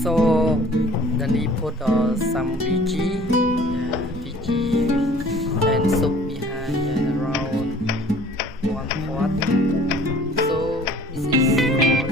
So then we put some VG, VG and soup behind and around 1 quart. So this is for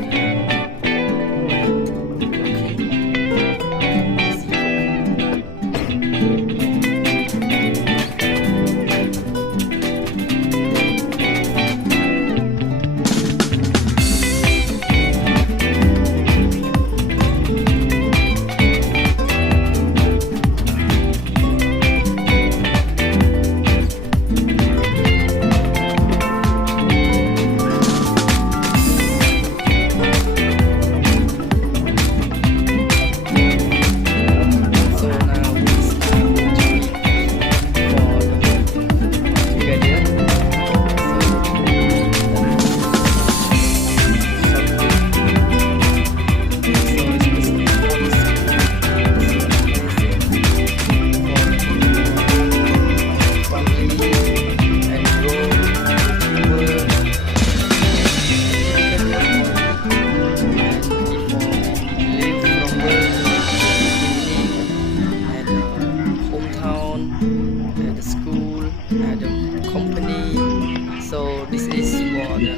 So this is for the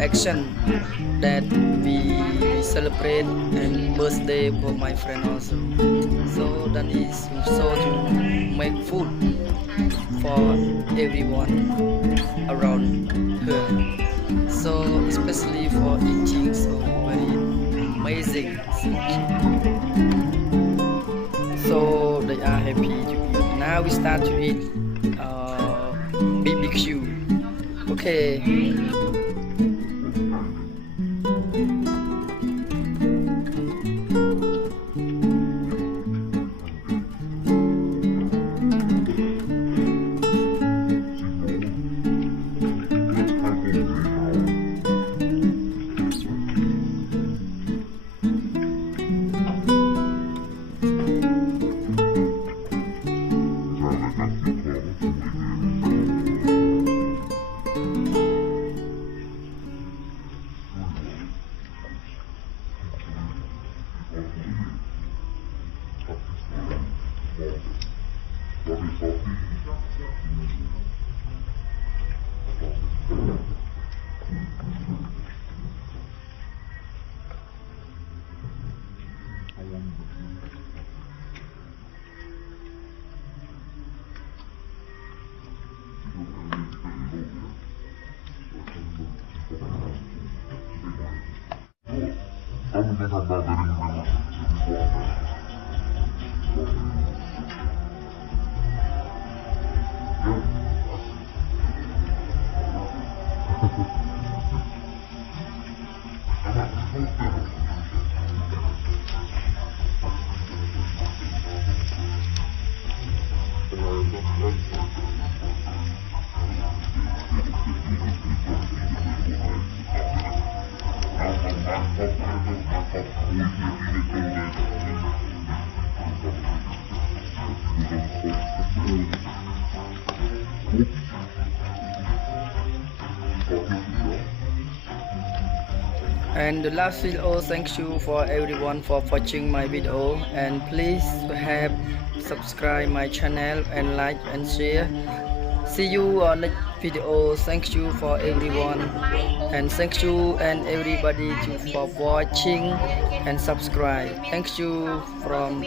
action that we celebrate and birthday for my friend also. So that is so to make food for everyone around here. So especially for eating, so very amazing. So they are happy to eat. Now we start to eat BBQ. Okay. And the last video, thank you for everyone for watching my video, and please have subscribe my channel and like and share. See you on next video. Thank you for everyone, and thank you and everybody for watching and subscribe. Thank you from